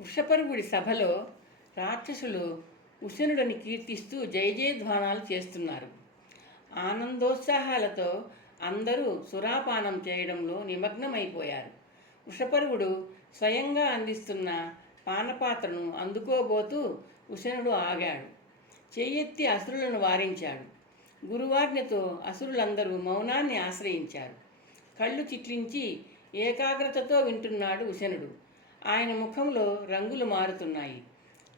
వృషపరుగుడి సభలో రాక్షసులు ఉశనుడని కీర్తిస్తూ జయజయధ్వానాలు చేస్తున్నారు. ఆనందోత్సాహాలతో అందరూ సురాపానం చేయడంలో నిమగ్నమైపోయారు. వృషపరుగుడు స్వయంగా అందిస్తున్న పానపాత్రను అందుకోబోతూ ఉశనుడు ఆగాడు. చెయ్యెత్తి అసురులను వారించాడు. గురువాజ్ఞతో అసురులందరూ మౌనాన్ని ఆశ్రయించారు. కళ్ళు చిట్లించి ఏకాగ్రతతో వింటున్నాడు ఉశనుడు ఆయన ముఖంలో రంగులు మారుతున్నాయి.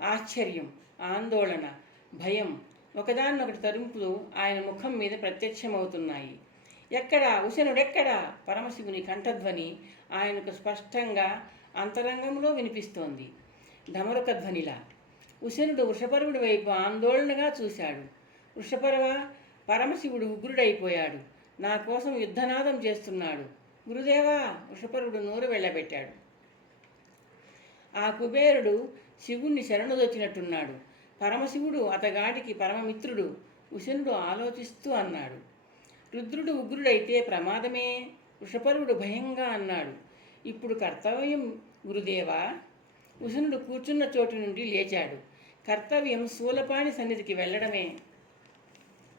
ఆశ్చర్యం ఆందోళన భయం. ఒకదాన్నొకటి తరుపులు ఆయన ముఖం మీద ప్రత్యక్షమవుతున్నాయి. ఎక్కడా ఉశనుడెక్కడా పరమశివుని కంఠధ్వని ఆయనకు స్పష్టంగా అంతరంగంలో వినిపిస్తోంది. ధమరుక ధ్వనిలా. ఉశనుడు వృషపర్వుడి వైపు ఆందోళనగా చూశాడు. వృషపర్వ పరమశివుడు ఉగ్రుడైపోయాడు. నా కోసం యుద్ధనాదం చేస్తున్నాడు. గురుదేవా వృషపర్వుడు నోరు వెళ్ళబెట్టాడు ఆ కుబేరుడు శివుణ్ణి శరణుదొచ్చినట్టున్నాడు. పరమశివుడు అతగాడికి పరమమిత్రుడు ఉశనుడు ఆలోచిస్తూ అన్నాడు. రుద్రుడు ఉగ్రుడైతే ప్రమాదమే వృషపరుడు భయంగా అన్నాడు. ఇప్పుడు కర్తవ్యం గురుదేవా? ఉశనుడు కూర్చున్న చోటు నుండి లేచాడు. కర్తవ్యం శూలపాణి సన్నిధికి వెళ్ళడమే.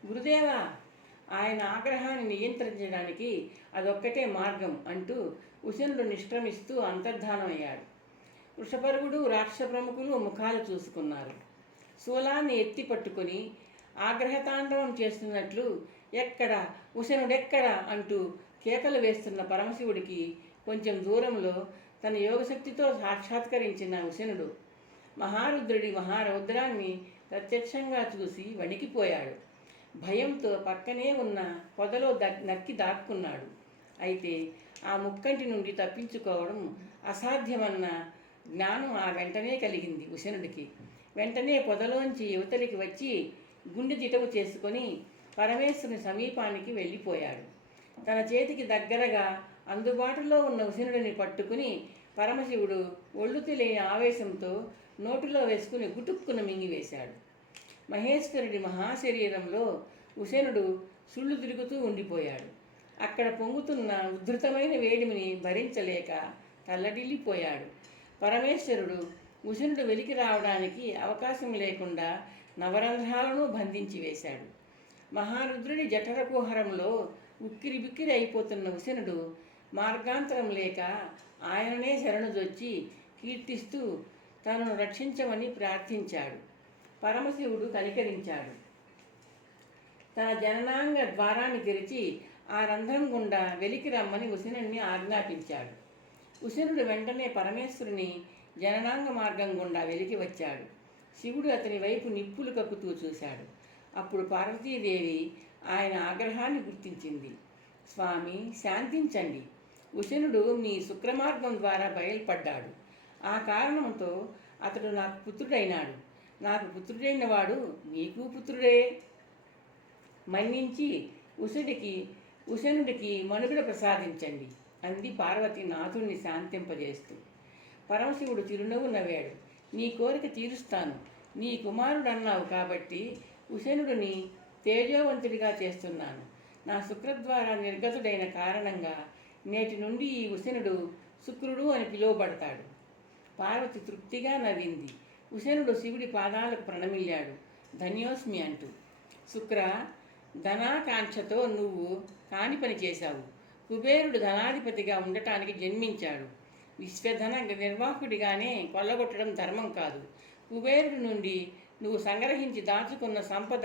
గురుదేవా ఆయన ఆగ్రహాన్ని నియంత్రించడానికి అదొక్కటే మార్గం అంటూ ఉశనుడు నిష్క్రమిస్తూ అంతర్ధానమయ్యాడు. వృషపరుగుడు రాక్ష ప్రముఖులు ముఖాలు చూసుకున్నారు. శూలాన్ని ఎత్తి పట్టుకొని ఆగ్రహతాండవం చేస్తున్నట్లు ఎక్కడ ఉశనుడెక్కడ అంటూ కేకలు వేస్తున్న పరమశివుడికి కొంచెం దూరంలో తన యోగశక్తితో సాక్షాత్కరించిన ఉశనుడు మహారుద్రుడి మహారౌద్రాన్ని ప్రత్యక్షంగా చూసి వణికిపోయాడు. భయంతో పక్కనే ఉన్న పొదలో నక్కి దాక్కున్నాడు. అయితే ఆ ముక్కంటి నుండి తప్పించుకోవడం అసాధ్యమన్న జ్ఞానం ఆ వెంటనే కలిగింది ఉశనుడికి వెంటనే పొదలోంచి యువతలికి వచ్చి గుండె దిటవు చేసుకొని పరమేశ్వరుని సమీపానికి వెళ్ళిపోయాడు. తన చేతికి దగ్గరగా అందుబాటులో ఉన్న ఉశనుడిని పట్టుకుని పరమశివుడు ఒళ్ళు తెలియని ఆవేశంతో నోటిలో వేసుకుని గుటుక్కున మింగివేశాడు. మహేశ్వరుడి మహాశరీరంలో ఉశనుడు సుళ్ళు తిరుగుతూ ఉండిపోయాడు. అక్కడ పొంగుతున్న ఉద్ధృతమైన వేడిమిని భరించలేక తల్లడిల్లిపోయాడు. పరమేశ్వరుడు ముసునుడు వెలికి రావడానికి అవకాశం లేకుండా నవరంధ్రాలను బంధించి వేశాడు. మహారుద్రుడి జఠరకుహరంలో ఉక్కిరి బిక్కిరి అయిపోతున్న ఉశనుడు మార్గాంతరం లేక ఆయననే శరణుజొచ్చి కీర్తిస్తూ తనను రక్షించమని ప్రార్థించాడు. పరమశివుడు కనికరించాడు. తన జననాంగ ద్వారాన్ని తెరిచి ఆ రంధ్రం గుండా వెలికి రమ్మని ఉశనుడిని ఆజ్ఞాపించాడు. ఉశనుడు వెంటనే పరమేశ్వరుని జననాంగ మార్గం గుండా వెలికి వచ్చాడు. శివుడు అతని వైపు నిప్పులు కక్కుతూ చూశాడు. అప్పుడు పార్వతీదేవి ఆయన ఆగ్రహాన్ని గుర్తించింది. స్వామి శాంతించండి. ఉశనుడు మీ శుక్రమార్గం ద్వారా బయలుపడ్డాడు. ఆ కారణంతో అతడు నాకు పుత్రుడైనాడు. నాకు పుత్రుడైన వాడు నీకు పుత్రుడే. మన్నించి ఉసుడికి ఉశనుడికి మనుగడ ప్రసాదించండి. అంది పార్వతి నాథుణ్ణి శాంతింపజేస్తూ. పరమశివుడు చిరునవ్వు నవ్వాడు. నీ కోరిక తీరుస్తాను. నీ కుమారుడు అన్నావు కాబట్టి ఉశనుడిని తేజోవంతుడిగా చేస్తున్నాను. నా శుక్ర ద్వారా నిర్గతుడైన కారణంగా నేటి నుండి ఈ ఉశనుడు శుక్రుడు అని పిలువబడతాడు. పార్వతి తృప్తిగా నవ్వింది. ఉశనుడు శివుడి పాదాలకు ప్రణమిల్లాడు. ధన్యోస్మి అంటూ. శుక్ర ధనాకాంక్షతో నువ్వు కాని పని చేశావు. కుబేరుడు ధనాధిపతిగా ఉండటానికి జన్మించాడు. విశ్వధన నిర్వాహకుడిగానే కొల్లగొట్టడం ధర్మం కాదు. కుబేరుడు నుండి నువ్వు సంగ్రహించి దాచుకున్న సంపద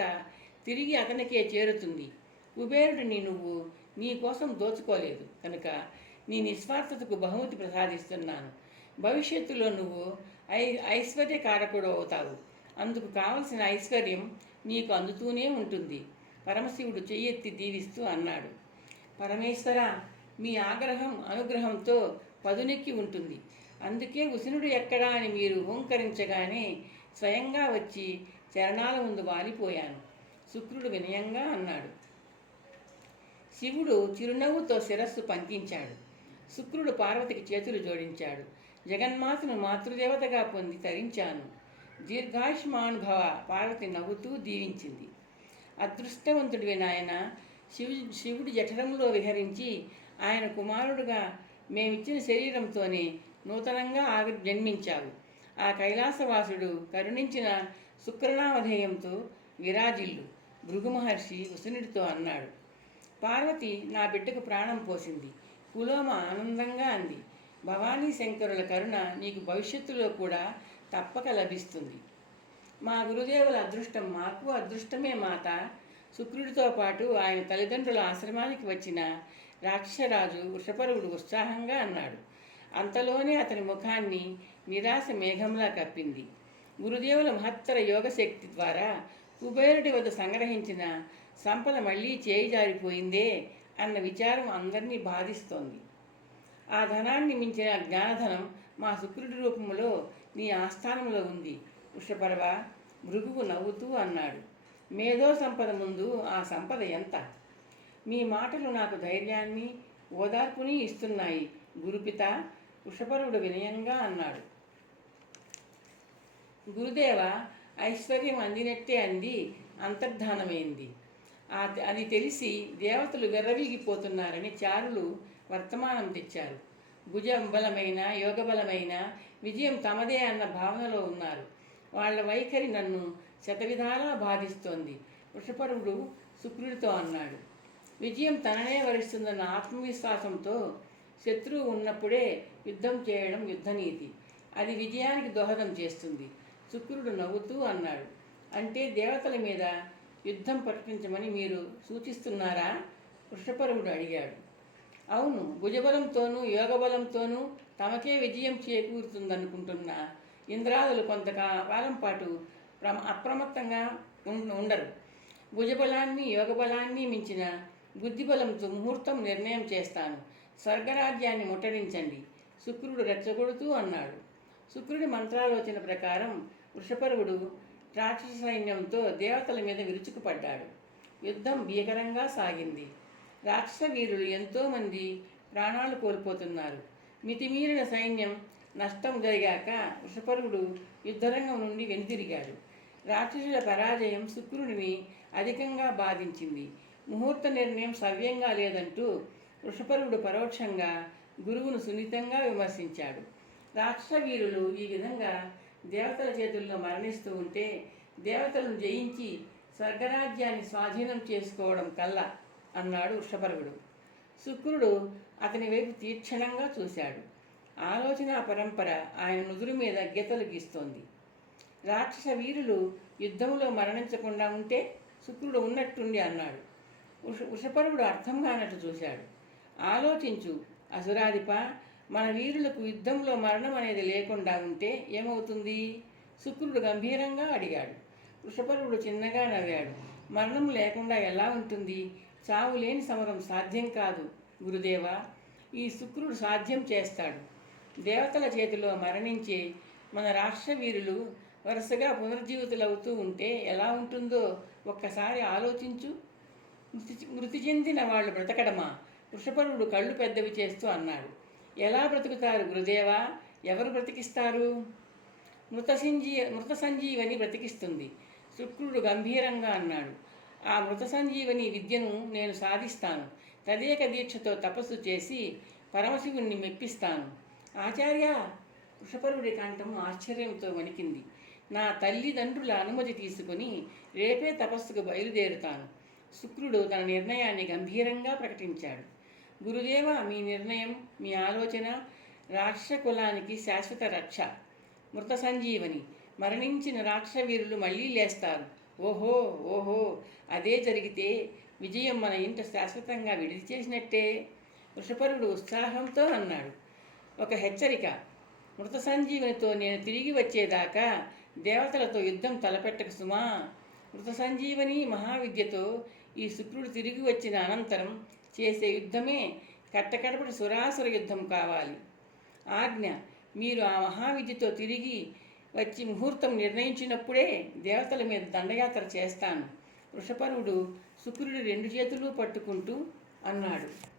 తిరిగి అతనికే చేరుతుంది. కుబేరుడిని నువ్వు నీ కోసం దోచుకోలేదు. కనుక నీ నిస్వార్థతకు బహుమతి ప్రసాదిస్తున్నాను. భవిష్యత్తులో నువ్వు ఐ ఐశ్వర్యకారకుడు అవుతావు. అందుకు కావలసిన ఐశ్వర్యం నీకు అందుతూనే ఉంటుంది. పరమశివుడు చెయ్యెత్తి దీవిస్తూ అన్నాడు. పరమేశ్వర మీ ఆగ్రహం అనుగ్రహంతో పదునెక్కి ఉంటుంది. అందుకే ఉసినుడు ఎక్కడా అని మీరు హోంకరించగానే స్వయంగా వచ్చి చరణాల ముందు వాలిపోయాను. శుక్రుడు వినయంగా అన్నాడు. శివుడు చిరునవ్వుతో శిరస్సు పంకించాడు. శుక్రుడు పార్వతికి చేతులు జోడించాడు. జగన్మాతను మాతృదేవతగా పొంది తరించాను. దీర్ఘాయుష్మానుభవ పార్వతి నవ్వుతూ దీవించింది. అదృష్టవంతుడివి నాయన శివు శివుడి జఠరంలో విహరించి ఆయన కుమారుడుగా మేమిచ్చిన శరీరంతోనే నూతనంగా ఆవి జన్మించావు ఆ కైలాసవాసుడు కరుణించిన శుక్రనామధేయంతో విరాజిల్లు. భృగు మహర్షి వసునుడితో అన్నాడు పార్వతి నా బిడ్డకు ప్రాణం పోసింది. కులోమ ఆనందంగా అంది. భవానీ శంకరుల కరుణ నీకు భవిష్యత్తులో కూడా తప్పక లభిస్తుంది. మా గురుదేవుల అదృష్టం మాకు అదృష్టమే మాత. శుక్రుడితో పాటు ఆయన తల్లిదండ్రుల ఆశ్రమానికి వచ్చిన రాక్షసరాజు వృషపరువుడు ఉత్సాహంగా అన్నాడు. అంతలోనే అతని ముఖాన్ని నిరాశ మేఘంలా కప్పింది. గురుదేవుల మహత్తర యోగశక్తి ద్వారా కుబేరుడి వద్ద సంగ్రహించిన సంపద మళ్ళీ చేయి జారిపోయిందే అన్న విచారం అందరినీ బాధిస్తోంది. ఆ ధనాన్ని మించిన జ్ఞానధనం మా శుక్రుడి రూపంలో నీ ఆస్థానంలో ఉంది. వృషపర్వ భృగువు నవ్వుతూ అన్నాడు. మేధో సంపద ముందు ఆ సంపద ఎంత? మీ మాటలు నాకు ధైర్యాన్ని ఓదార్పుని ఇస్తున్నాయి గురుపిత వృషపరుడు వినయంగా అన్నాడు. గురుదేవ ఐశ్వర్యం అందినట్టే అంది అంతర్ధానమైంది. అది తెలిసి దేవతలు వెర్రవీగిపోతున్నారని చారులు వర్తమానం తెచ్చారు. భుజం బలమైన యోగబలమైన విజయం తమదే అన్న భావనలో ఉన్నారు. వాళ్ళ వైఖరి నన్ను శతవిధాలా బాధిస్తోంది. వృషపరుడు శుక్రుడితో అన్నాడు విజయం తననే వరిస్తుందన్న ఆత్మవిశ్వాసంతో శత్రువు ఉన్నప్పుడే యుద్ధం చేయడం యుద్ధనీతి. అది విజయానికి దోహదం చేస్తుంది. శుక్రుడు నవ్వుతూ అన్నాడు అంటే దేవతల మీద యుద్ధం ప్రకటించమని మీరు సూచిస్తున్నారా? వృషపరుడు అడిగాడు అవును భుజబలంతోనూ యోగబలంతోనూ తమకే విజయం చేకూరుతుందనుకుంటున్న. ఇంద్రాదులు కొంతకాలం పాటు ప్రమ అప్రమత్తంగా ఉం- ఉండరు. భుజబలాన్ని యోగబలాన్ని మించిన బుద్ధిబలంతో ముహూర్తం నిర్ణయం చేస్తాను. స్వర్గరాజ్యాన్ని ముట్టడించండి. శుక్రుడు రెచ్చగొడుతూ అన్నాడు. శుక్రుడి మంత్రాలోచన ప్రకారం వృషపరువుడు రాక్షస సైన్యంతో దేవతల మీద విరుచుకుపడ్డాడు. యుద్ధం భీకరంగా సాగింది. రాక్షస వీరులు ఎంతోమంది ప్రాణాలు కోల్పోతున్నారు. మితిమీరిన సైన్యం నష్టం జరిగాక వృషపరుడు యుద్ధరంగం నుండి వెనుతిరిగాడు. రాక్షసుల పరాజయం శుక్రుడిని అధికంగా బాధించింది. ముహూర్త నిర్ణయం సవ్యంగా లేదంటూ వృషపరుడు పరోక్షంగా గురువును సున్నితంగా విమర్శించాడు. రాక్షస వీరులు ఈ విధంగా దేవతల చేతుల్లో మరణిస్తూ ఉంటే దేవతలను జయించి స్వర్గరాజ్యాన్ని స్వాధీనం చేసుకోవడం కల్లా అన్నాడు వృషపరుడు. శుక్రుడు అతని వైపు తీక్షణంగా చూశాడు. ఆలోచన పరంపర ఆయన నుదురు మీద గీతలు గీస్తోంది రాక్షస వీరులు యుద్ధంలో మరణించకుండా ఉంటే శుక్రుడు ఉన్నట్టుండి అన్నాడు. వృష వృషపరుడు అర్థం కానట్టు చూశాడు. ఆలోచించు అసురాధిప మన వీరులకు యుద్ధంలో మరణం అనేది లేకుండా ఉంటే ఏమవుతుంది? శుక్రుడు గంభీరంగా అడిగాడు. వృషపరుడు చిన్నగా నవ్వాడు. మరణం లేకుండా ఎలా ఉంటుంది? చావు లేని సమరం సాధ్యం కాదు గురుదేవా. ఈ శుక్రుడు సాధ్యం చేస్తాడు. దేవతల చేతిలో మరణించే మన రాష్ట్ర వీరులు వరుసగా పునర్జీవితులవుతూ ఉంటే ఎలా ఉంటుందో ఒక్కసారి ఆలోచించు. మృతి మృతి చెందిన వాళ్ళు బ్రతకడమా? వృషపరుడు కళ్ళు పెద్దవి చేస్తూ అన్నాడు. ఎలా బ్రతుకుతారు గురుదేవా? ఎవరు బ్రతికిస్తారు? మృత సంజీ మృత సంజీవని బ్రతికిస్తుంది. శుక్రుడు గంభీరంగా అన్నాడు. ఆ మృత సంజీవని విద్యను నేను సాధిస్తాను. తదేక దీక్షతో తపస్సు చేసి పరమశివుణ్ణి మెప్పిస్తాను. ఆచార్య వృషపరుడి కంఠం ఆశ్చర్యంతో వణికింది. నా తల్లిదండ్రుల అనుమతి తీసుకుని రేపే తపస్సుకు బయలుదేరుతాను. శుక్రుడు తన నిర్ణయాన్ని గంభీరంగా ప్రకటించాడు. గురుదేవ మీ నిర్ణయం మీ ఆలోచన రాక్షకులానికి శాశ్వత రక్ష. మృత సంజీవని మరణించిన రాక్షవీరులు మళ్ళీ లేస్తారు. ఓహో ఓహో అదే జరిగితే విజయం మన ఇంట శాశ్వతంగా విడిది చేసినట్టే వృషపరుడు ఉత్సాహంతో అన్నాడు. ఒక హెచ్చరిక. మృత సంజీవనితో నేను తిరిగి వచ్చేదాకా దేవతలతో యుద్ధం తలపెట్టకు సుమా. మృత సంజీవని మహావిద్యతో ఈ శుక్రుడు తిరిగి వచ్చిన అనంతరం చేసే యుద్ధమే కట్టకడపటి సురాసుర యుద్ధం కావాలి. ఆజ్ఞ మీరు ఆ మహావిద్యతో తిరిగి వచ్చి ముహూర్తం నిర్ణయించినప్పుడే దేవతల మీద దండయాత్ర చేస్తాను. వృషపరుడు శుక్రుడు రెండు చేతులు పట్టుకుంటూ అన్నాడు.